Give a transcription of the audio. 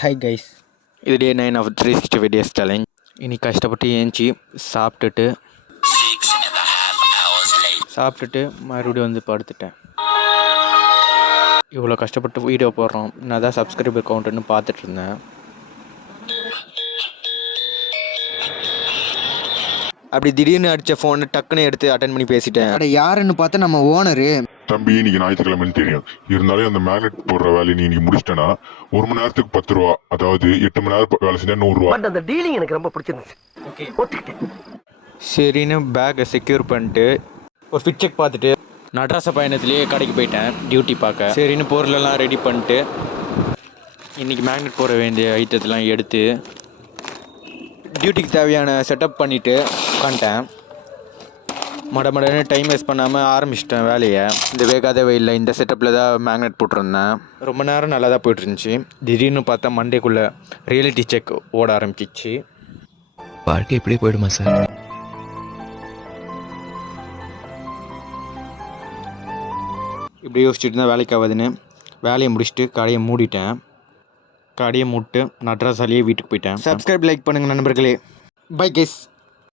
Hi guys, இது டே 9 of 365 days challenge. இன்னைக்கு கஷ்டப்பட்டு ஏஞ்சி சாப்பிட்டுட்டு மறுபடியும் வந்து படுத்துட்டேன். இவ்வளோ கஷ்டப்பட்டு வீடியோ போடுறோம், நான் தான் சப்ஸ்கிரைபர் கவுண்ட்டுன்னு பார்த்துட்டு இருந்தேன். அப்படி திடீர்னு அடித்த ஃபோனை டக்குன்னு எடுத்து அட்டன் பண்ணி பேசிட்டேன். அட யாருன்னு பார்த்தா நம்ம ஓனரு. தம்பி, இன்னைக்கு ஞாயிற்றுக்கிழமைன்னு தெரியும். இருந்தாலும் அந்த மேக்னெட் போடுற வேலையை நீ இன்னைக்கு முடிச்சிட்டனா 1 மணி நேரத்துக்கு 10 ரூபா, அதாவது 8 மணி நேரம் வேலை செஞ்சா 100 ரூபா. அந்த டீலிங் எனக்கு ரொம்ப பிடிச்சிருந்துச்சு. சரின்னு பேக்கை செக்யூர் பண்ணிட்டு ஒரு ஃபிட் செக் பார்த்துட்டு நடராச பயணத்துலேயே கடைக்கு போயிட்டேன் டியூட்டி பார்க்க. சரின்னு பொருளெல்லாம் ரெடி பண்ணிட்டு இன்றைக்கி மேக்னெட் போட வேண்டிய ஐட்டத்தெல்லாம் எடுத்து டியூட்டிக்கு தேவையான செட்டப் பண்ணிவிட்டு உட்காந்துட்டேன். மடமடன்னு டைம் வேஸ்ட் பண்ணாமல் ஆரம்பிச்சிட்டேன் வேலையை. இந்த வேகாத வெயிலில் இந்த செட்டப்பில் தான் மேக்னெட் போட்டிருந்தேன். ரொம்ப நேரம் நல்லா தான் போய்ட்டுருந்துச்சு. திடீர்னு பார்த்தா மண்டேக்குள்ளே ரியாலிட்டி செக் ஓட ஆரம்பிச்சிச்சு. வாழ்க்கை இப்படி போயிடுமா சார்? இப்படி யோசிச்சுட்டு தான் வேலைக்கு ஆகாதுன்னு வேலையை முடிச்சுட்டு கடையை மூடிட்டேன். கடையை மூட்டு நடராசாலேயே வீட்டுக்கு போயிட்டேன். சப்ஸ்கிரைப் லைக் பண்ணுங்கள் நண்பர்களே. Bye guys.